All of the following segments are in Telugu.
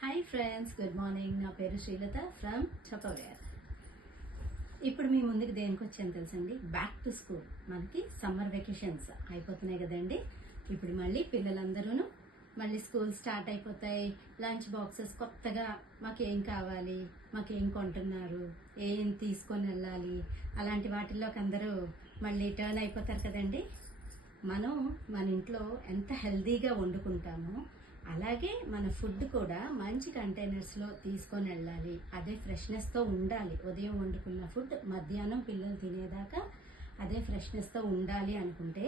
Hi friends, good morning. నా పేరు శ్రీలత ఫ్రమ్ టపర్వేర్. ఇప్పుడు మీ ముందుకు దేనికి వచ్చాను తెలుసండి? Back to school. మనకి సమ్మర్ వెకేషన్స్ అయిపోతున్నాయి కదండి. ఇప్పుడు మళ్ళీ పిల్లలందరూ మళ్ళీ స్కూల్ స్టార్ట్ అయిపోతాయి. లంచ్ బాక్సెస్ కొత్తగా మాకేం కావాలి, మాకేం కొంటున్నారు, ఏం తీసుకొని వెళ్ళాలి, అలాంటి వాటిల్లోకి అందరూ మళ్ళీ టర్న్ అయిపోతారు కదండి. మనం మన ఇంట్లో ఎంత హెల్తీగా వండుకుంటామో అలాగే మన ఫుడ్ కూడా మంచి కంటైనర్స్లో తీసుకొని వెళ్ళాలి. అదే ఫ్రెష్నెస్తో ఉండాలి. ఉదయం వండుకున్న ఫుడ్ మధ్యాహ్నం పిల్లలు తినేదాకా అదే ఫ్రెష్నెస్తో ఉండాలి అనుకుంటే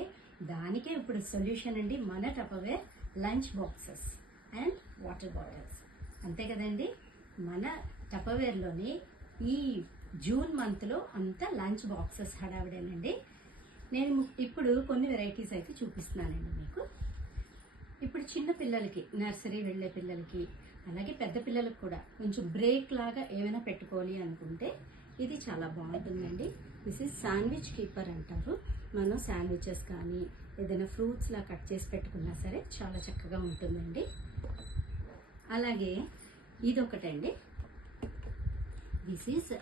దానికే ఇప్పుడు సొల్యూషన్ అండి మన Tupperware lunch boxes and water bottles. అంతే కదండి. మన టపర్వేర్లోని ఈ జూన్ మంత్లో అంతా లంచ్ బాక్సెస్ హడావిడేనండి. నేను ఇప్పుడు కొన్ని వెరైటీస్ అయితే చూపిస్తున్నానండి మీకు. ఇప్పుడు చిన్న పిల్లలకి, నర్సరీ వెళ్ళే పిల్లలకి, అలాగే పెద్ద పిల్లలకు కూడా కొంచెం బ్రేక్ లాగా ఏమైనా పెట్టుకోవాలి అనుకుంటే ఇది చాలా బాగుంటుందండి. దిస్ ఈజ్ శాండ్విచ్ కీపర్ అంటారు. మనం శాండ్విచెస్ కానీ ఏదైనా ఫ్రూట్స్లా కట్ చేసి పెట్టుకున్నా సరే చాలా చక్కగా ఉంటుందండి. అలాగే ఇదొకటండి. This is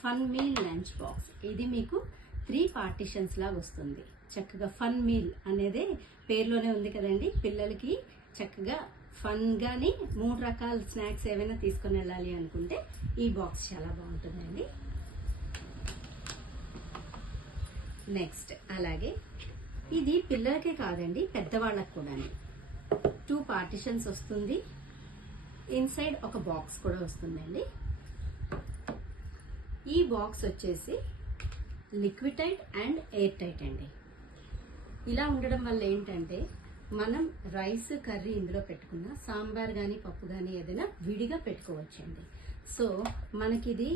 fun meal lunch box. ఇది మీకు 3 పార్టిషన్స్ లాగా వస్తుంది. చక్కగా ఫన్ మీల్ అనేది పేరులోనే ఉంది కదండి. పిల్లలకి చక్కగా ఫన్గాని 3 రకాల స్నాక్స్ ఏమైనా తీసుకొని వెళ్ళాలి అనుకుంటే ఈ బాక్స్ చాలా బాగుంటుందండి. నెక్స్ట్ అలాగే ఇది పిల్లలకే కాదండి, పెద్దవాళ్ళకి కూడా 2 పార్టిషన్స్ వస్తుంది. ఇన్సైడ్ ఒక బాక్స్ కూడా వస్తుందండి. ఈ బాక్స్ వచ్చేసి liquid tight and air tight అండి. ఇలా ఉండడం వల్ల ఏంటంటే మనం రైస్ కర్రీ ఇందులో పెట్టుకున్న సాంబార్ కానీ పప్పు కానీ ఏదైనా విడిగా పెట్టుకోవచ్చండి. సో మనకిది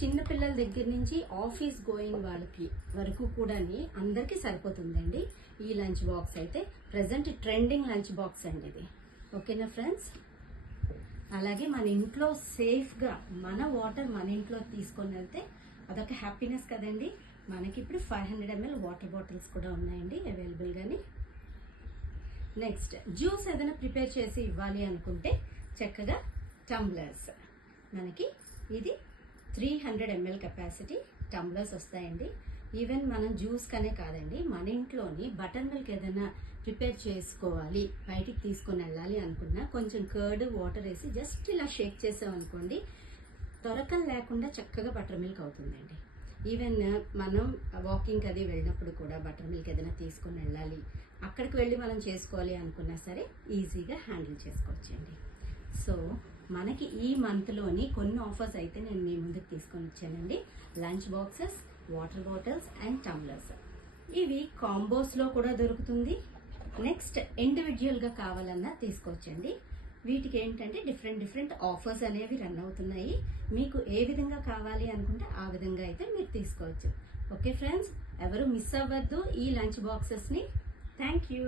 చిన్నపిల్లల దగ్గర నుంచి ఆఫీస్ గోయింగ్ వాళ్ళకి వరకు కూడా అందరికీ సరిపోతుందండి. ఈ లంచ్ బాక్స్ అయితే ప్రజెంట్ ట్రెండింగ్ లంచ్ బాక్స్ అండి ఇది. ఓకేనా ఫ్రెండ్స్? అలాగే మన ఇంట్లో సేఫ్గా మన వాటర్ మన ఇంట్లో తీసుకొని వెళ్తే అదొక హ్యాపీనెస్ కదండి. మనకి ఇప్పుడు 500 ml వాటర్ బాటిల్స్ కూడా ఉన్నాయండి అవైలబుల్ గాని. నెక్స్ట్ జ్యూస్ ఏదైనా ప్రిపేర్ చేసి ఇవ్వాలి అనుకుంటే చక్కగా టంబ్లర్స్. మనకి ఇది 300 ml కెపాసిటీ టంబ్లర్స్ వస్తాయండి. ఈవెన్ మనం జ్యూస్ కనే కాదండి, మన ఇంట్లోని బటర్ మిల్క్ ఏదైనా ప్రిపేర్ చేసుకోవాలి, బయటికి తీసుకొని వెళ్ళాలి అనుకున్నా కొంచెం కర్డ్ వాటర్ వేసి జస్ట్ ఇలా షేక్ చేసామనుకోండి, తొరకలు లేకుండా చక్కగా బటర్ మిల్క్ అవుతుందండి. ఈవెన్ మనం వాకింగ్ అది వెళ్ళినప్పుడు కూడా బటర్ మిల్క్ ఏదైనా తీసుకొని వెళ్ళాలి, అక్కడికి వెళ్ళి మనం చేసుకోవాలి అనుకున్నా సరే ఈజీగా హ్యాండిల్ చేసుకోవచ్చండి. సో మనకి ఈ మంత్లోని కొన్ని ఆఫర్స్ అయితే నేను మీ ముందుకు తీసుకొని వచ్చానండి. Lunch boxes, water bottles and tumblers. ఇవి కాంబోస్లో కూడా దొరుకుతుంది. నెక్స్ట్ ఇండివిజువల్గా కావాలన్నా తీసుకోవచ్చండి. వీటికి ఏంటంటే డిఫరెంట్ ఆఫర్స్ అనేవి రన్ అవుతున్నాయి. మీకు ఏ విధంగా కావాలి అనుకుంటే ఆ విధంగా అయితే మీరు తీసుకోవచ్చు. ఓకే ఫ్రెండ్స్, ఎవరు మిస్ అవ్వద్దు ఈ లంచ్ బాక్సెస్ని. Thank you.